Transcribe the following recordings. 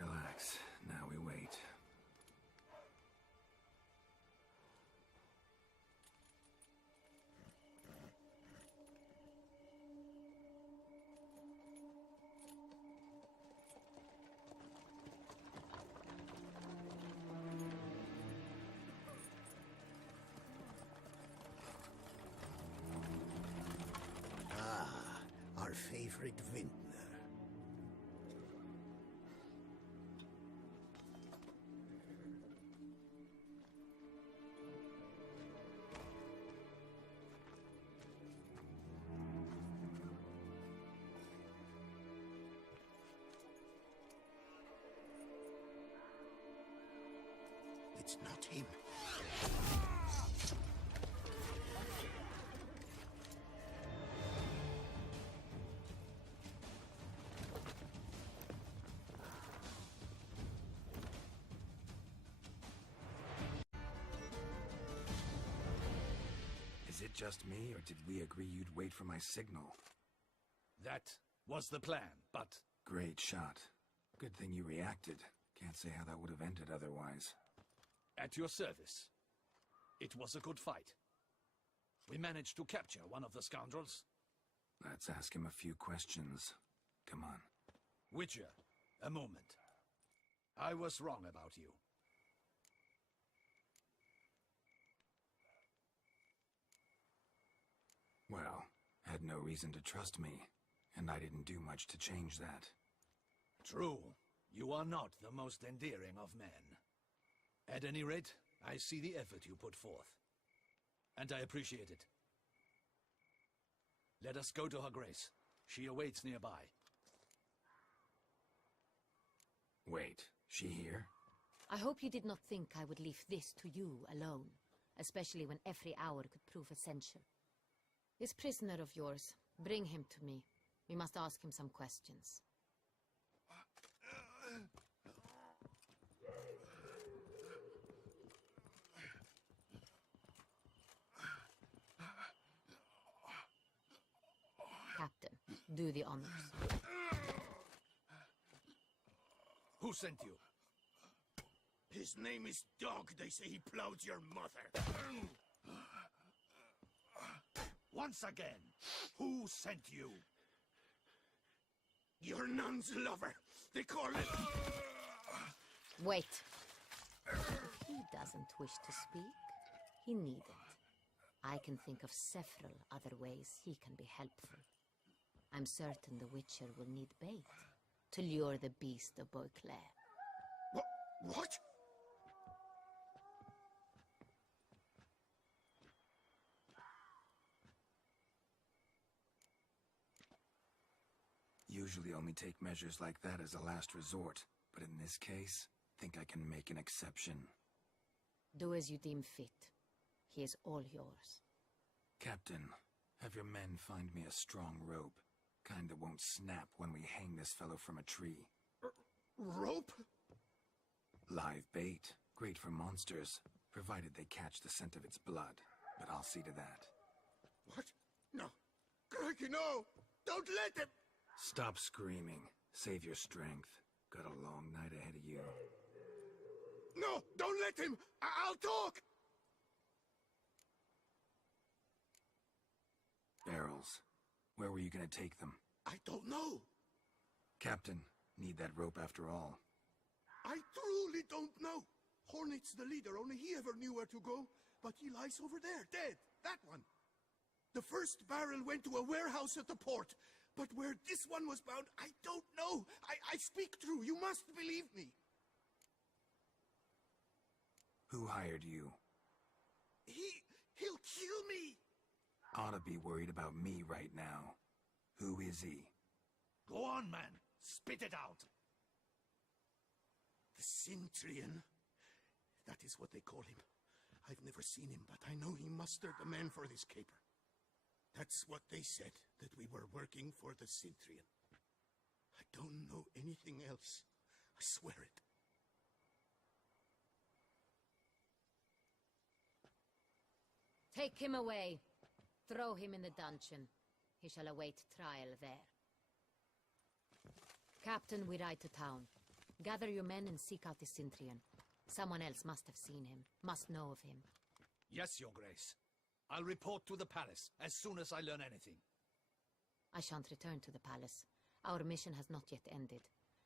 Relax. Now we wait. Our favorite vintner. It's not him. Is it just me, or did we agree you'd wait for my signal? That was the plan, but... Great shot. Good thing you reacted. Can't say how that would have ended otherwise. At your service. It was a good fight. We managed to capture one of the scoundrels. Let's ask him a few questions. Come on. Witcher, a moment. I was wrong about you. Well, had no reason to trust me, and I didn't do much to change that. True, you are not the most endearing of men. At any rate, I see the effort you put forth. And I appreciate it. Let us go to her grace. She awaits nearby. Wait, she here? I hope you did not think I would leave this to you alone, especially when every hour could prove essential. This prisoner of yours, bring him to me. We must ask him some questions. Captain, do the honors. Who sent you? His name is Dog. They say he plowed your mother. Once again, who sent you? Your nun's lover. They call it... Wait. If he doesn't wish to speak, he needn't. I can think of several other ways he can be helpful. I'm certain the Witcher will need bait to lure the beast of Beauclair. What? Usually only take measures like that as a last resort, but in this case, think I can make an exception. Do as you deem fit. He is all yours. Captain, have your men find me a strong rope. Kind that won't snap when we hang this fellow from a tree. Rope? Live bait. Great for monsters, provided they catch the scent of its blood. But I'll see to that. What? No. Crikey, no! Don't let him! Stop screaming. Save your strength. Got a long night ahead of you. No! Don't let him! I'll talk! Barrels. Where were you gonna take them? I don't know. Captain, need that rope after all. I truly don't know. Hornet's the leader, only he ever knew where to go. But he lies over there, dead. That one. The first barrel went to a warehouse at the port. But where this one was bound, I don't know. I speak true. You must believe me. Who hired you? He'll kill me. Ought to be worried about me right now. Who is he? Go on, man. Spit it out. The Cintrian. That is what they call him. I've never seen him, but I know he mustered the men for this caper. That's what they said, that we were working for the Cintrian. I don't know anything else. I swear it. Take him away. Throw him in the dungeon. He shall await trial there. Captain, we ride to town. Gather your men and seek out the Cintrian. Someone else must have seen him, must know of him. Yes, Your Grace. I'll report to the palace as soon as I learn anything. I shan't return to the palace. Our mission has not yet ended.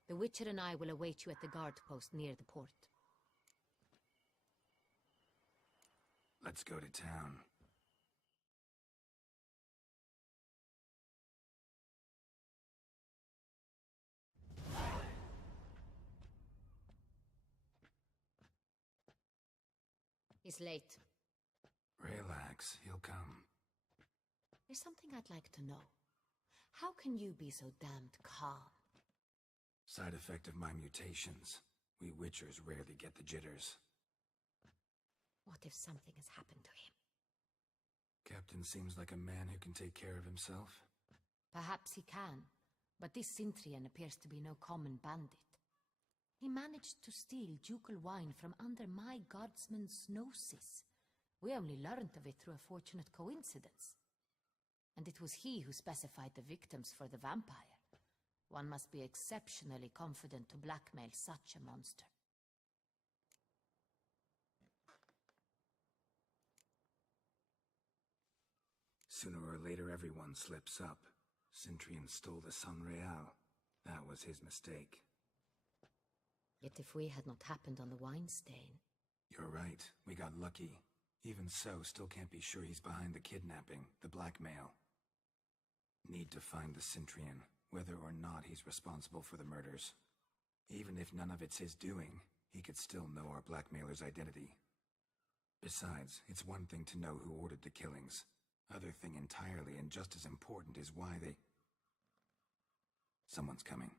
The Witcher and I will await you at the guard post near the port. Let's go to town. He's late. Relax, he'll come. There's something I'd like to know. How can you be so damned calm? Side effect of my mutations. We Witchers rarely get the jitters. What if something has happened to him? Captain seems like a man who can take care of himself. Perhaps he can, but this Cintrian appears to be no common bandit. He managed to steal ducal wine from under my guardsman's noses. We only learned of it through a fortunate coincidence. And it was he who specified the victims for the vampire. One must be exceptionally confident to blackmail such a monster. Sooner or later everyone slips up. Cintrian stole the San Real. That was his mistake. Yet if we had not happened on the wine stain... You're right, we got lucky. Even so, still can't be sure he's behind the kidnapping, the blackmail. Need to find the Cintrian, whether or not he's responsible for the murders. Even if none of it's his doing, he could still know our blackmailer's identity. Besides, it's one thing to know who ordered the killings. Other thing entirely, and just as important, is why they... Someone's coming.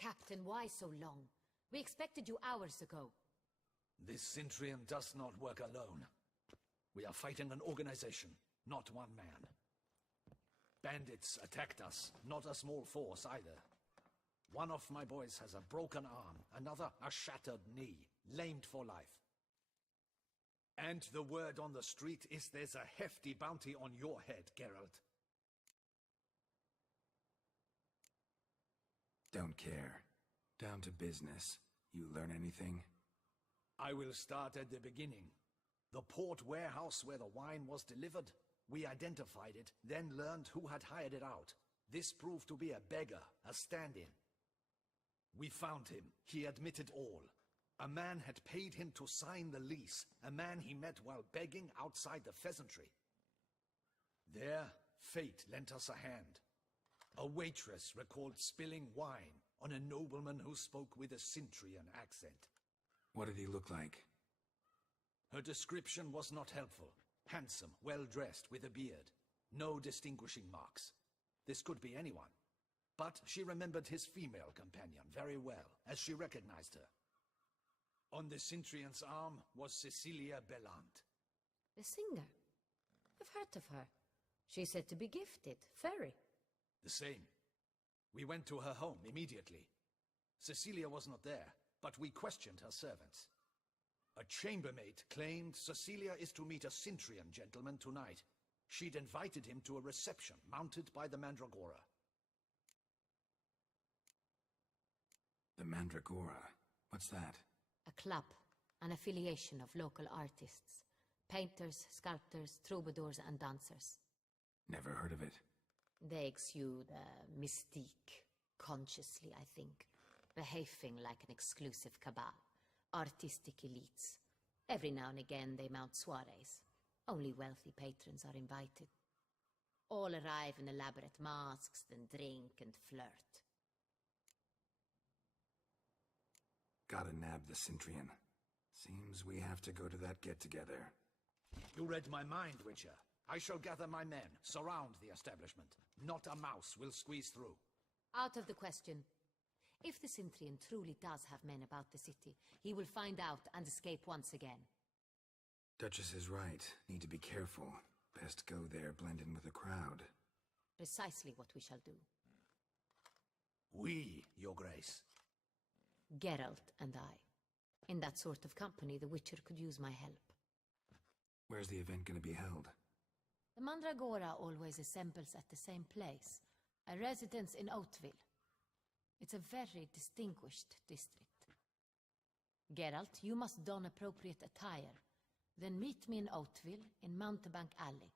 Captain, why so long? We expected you hours ago. This Cintrian does not work alone. We are fighting an organization, not one man. Bandits attacked us, not a small force either. One of my boys has a broken arm, another a shattered knee, lamed for life. And the word on the street is there's a hefty bounty on your head, Geralt. Don't care. Down to business. You learn anything? I will start at the beginning. The port warehouse where the wine was delivered. We identified it, then learned who had hired it out. This proved to be a beggar, a stand-in. We found him. He admitted all. A man had paid him to sign the lease, a man he met while begging outside the pheasantry. There, fate lent us a hand. A waitress recalled spilling wine on a nobleman who spoke with a Cintrian accent. What did he look like? Her description was not helpful. Handsome, well-dressed, with a beard. No distinguishing marks. This could be anyone. But she remembered his female companion very well, as she recognized her. On the Cintrian's arm was Cecilia Bellant. The singer? I've heard of her. She's said to be gifted, fairy. The same. We went to her home immediately. Cecilia was not there, but we questioned her servants. A chambermaid claimed Cecilia is to meet a Cintrian gentleman tonight. She'd invited him to a reception mounted by the Mandragora. The Mandragora? What's that? A club, an affiliation of local artists. Painters, sculptors, troubadours and dancers. Never heard of it. They exude a mystique, consciously, I think. Behaving like an exclusive cabal. Artistic elites. Every now and again they mount soirees. Only wealthy patrons are invited. All arrive in elaborate masks, then drink and flirt. Gotta nab the Cintrian. Seems we have to go to that get-together. You read my mind, Witcher. I shall gather my men, surround the establishment. Not a mouse will squeeze through. Out of the question. If the Cintrian truly does have men about the city, he will find out and escape once again. Duchess is right. Need to be careful. Best go there, blend in with the crowd. Precisely what we shall do. We, Your Grace. Geralt and I. In that sort of company, the Witcher could use my help. Where's the event gonna be held? The Mandragora always assembles at the same place, a residence in Oatville. It's a very distinguished district. Geralt, you must don appropriate attire. Then meet me in Oatville in Mountebank Alley.